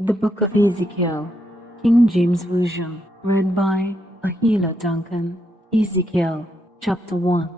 The Book of Ezekiel, King James Version, read by Ahilah, Duncan. Ezekiel, chapter 1.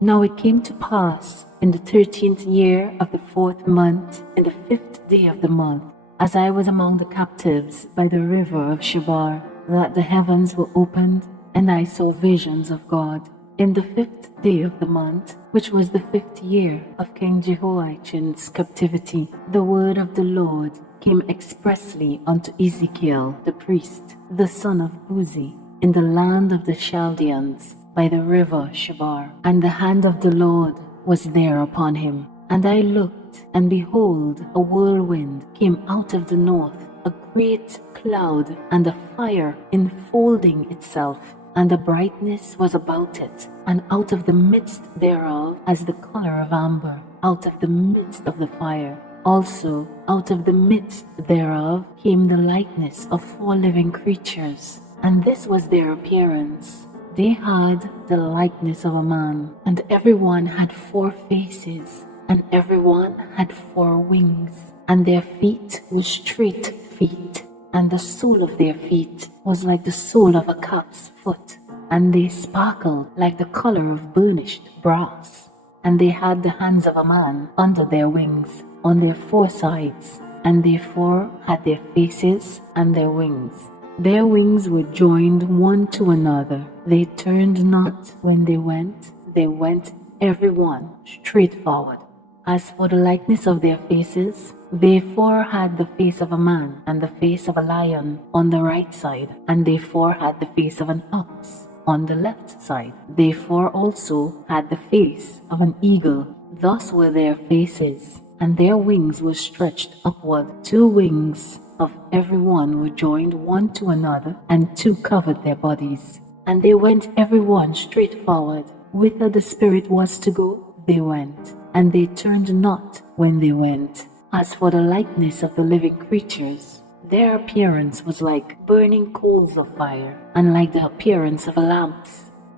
Now it came to pass in the 13th year of the 4th month, in the 5th day of the month, as I was among the captives by the river of Shebar, that the heavens were opened, and I saw visions of God. In the 5th day of the month, which was the 5th year of King Jehoiachin's captivity, the word of the Lord came expressly unto Ezekiel the priest, the son of Buzi, in the land of the Chaldeans, by the river Shebar. And the hand of the Lord was there upon him. And I looked, and behold, a whirlwind came out of the north, a great cloud, and a fire enfolding itself, and a brightness was about it, and out of the midst thereof as the color of amber, out of the midst of the fire. Also out of the midst thereof came the likeness of 4 living creatures, and this was their appearance. They had the likeness of a man, and every one had 4 faces, and every one had 4 wings, and their feet were straight feet, and the sole of their feet was like the sole of a cat's foot, and they sparkled like the color of burnished brass. And they had the hands of a man under their wings, on their 4 sides, and they 4 had their faces and their wings. Their wings were joined one to another. They turned not when they went every one straight forward. As for the likeness of their faces, they 4 had the face of a man and the face of a lion on the right side, and they 4 had the face of an ox on the left side. They 4 also had the face of an eagle. Thus were their faces, and their wings were stretched upward. 2 wings of every one were joined one to another, and 2 covered their bodies. And they went every one straight forward. Whither the Spirit was to go, they went, and they turned not when they went. As for the likeness of the living creatures, their appearance was like burning coals of fire, and like the appearance of a lamp.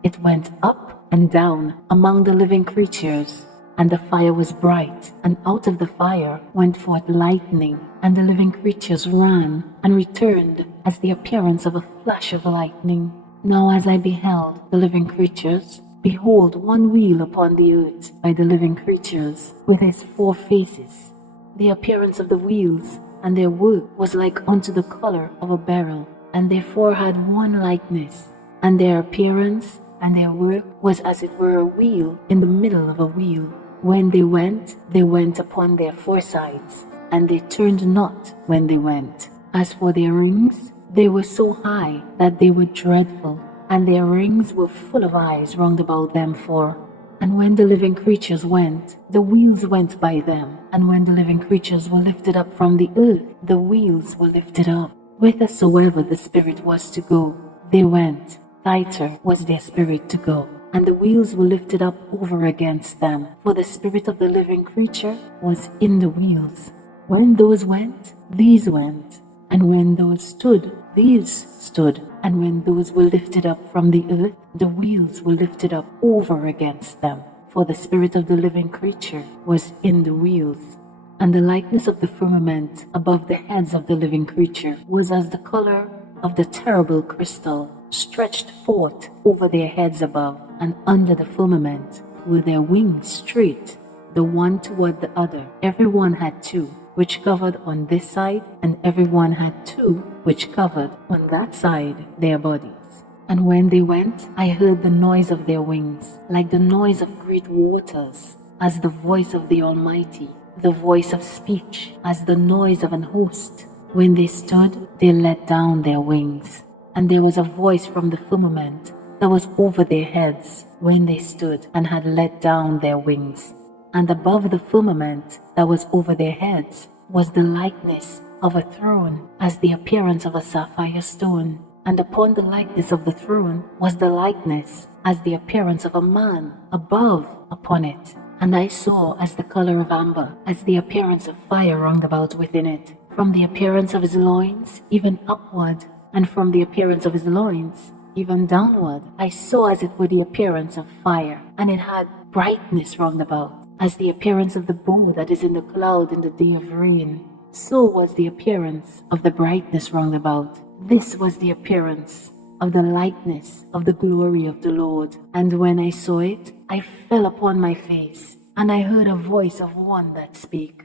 It went up and down among the living creatures, and the fire was bright, and out of the fire went forth lightning, and the living creatures ran and returned as the appearance of a flash of lightning. Now as I beheld the living creatures, behold, one wheel upon the earth by the living creatures, with its 4 faces. The appearance of the wheels and their work was like unto the color of a beryl, and they 4 had one likeness, and their appearance and their work was as it were a wheel in the middle of a wheel. When they went upon their 4 sides, and they turned not when they went. As for their rings, they were so high that they were dreadful, and their rings were full of eyes round about them 4. And when the living creatures went, the wheels went by them, and when the living creatures were lifted up from the earth, the wheels were lifted up. Whithersoever the Spirit was to go, they went. Thither was their spirit to go, and the wheels were lifted up over against them, for the spirit of the living creature was in the wheels. When those went, these went, and when those stood, these stood, and when those were lifted up from the earth, the wheels were lifted up over against them, for the spirit of the living creature was in the wheels. And the likeness of the firmament above the heads of the living creature was as the color of the terrible crystal, stretched forth over their heads above, and under the firmament were their wings straight, the one toward the other. Every one had 2, which covered on this side, and every one had 2, which covered on that side their bodies. And when they went, I heard the noise of their wings, like the noise of great waters, as the voice of the Almighty, the voice of speech, as the noise of an host. When they stood, they let down their wings, and there was a voice from the firmament that was over their heads when they stood and had let down their wings. And above the firmament that was over their heads was the likeness of a throne, as the appearance of a sapphire stone. And upon the likeness of the throne was the likeness as the appearance of a man above upon it. And I saw as the color of amber, as the appearance of fire round about within it, from the appearance of his loins even upward, and from the appearance of his loins even downward. I saw as it were the appearance of fire, and it had brightness round about, as the appearance of the bow that is in the cloud in the day of rain. So was the appearance of the brightness round about. This was the appearance of the likeness of the glory of the Lord. And when I saw it, I fell upon my face, and I heard a voice of one that spake,